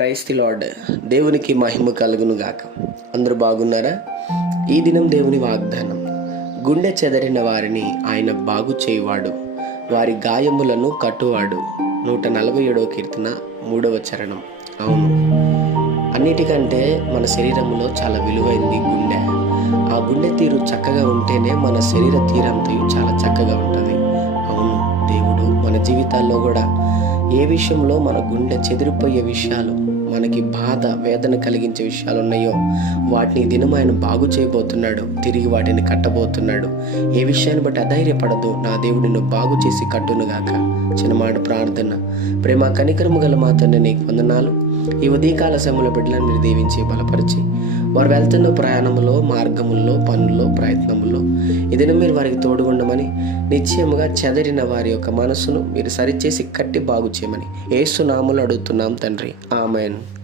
Praise the lord. దేవునికి మహిమ కలుగును గాక. అందరూ బాగున్నారా? ఈ దినం దేవుని వాగ్దానం, గుండె చెదరిన వారిని ఆయన బాగు చేయువాడు, వారి గాయములను కట్టువాడు. 147వ కీర్తన 3వ చరణం. అవును, అన్నిటికంటే మన శరీరంలో చాలా విలువైంది గుండె. ఆ గుండె తీరు చక్కగా ఉంటేనే మన శరీర తీరంతయు చాలా చక్కగా ఉంటుంది. అవును, దేవుడు మన జీవితాల్లో కూడా ఏ విషయంలో మన గుండె చెదిరిపోయే విషయాలు, మనకి బాధ వేదన కలిగించే విషయాలు ఉన్నాయో వాటిని దినం ఆయన బాగు చేయబోతున్నాడు, తిరిగి వాటిని కట్టబోతున్నాడు. ఏ విషయాన్ని బట్టి అధైర్యపడదు, నా దేవుడు నిన్ను బాగు చేసి కట్టునుగాక. చిన్నమాట ప్రార్థన. ప్రేమ కనికరము గల మా తండ్రి, నీకు వందనాలు. ఈ ఉదయకాల సమయంలో బిడ్డలను మీరు దీవించి బలపరిచి, వారు వెళ్తున్న ప్రయాణంలో, మార్గముల్లో, పనుల్లో, ప్రయత్నముల్లో ఏదైనా మీరు వారికి తోడుగుండమని, నిశ్చయముగా చెదరిన వారి యొక్క మనసును మీరు సరిచేసి కట్టి బాగు చేయమని యేసు నామములో అడుగుతున్నాం తండ్రి. ఆమేన్.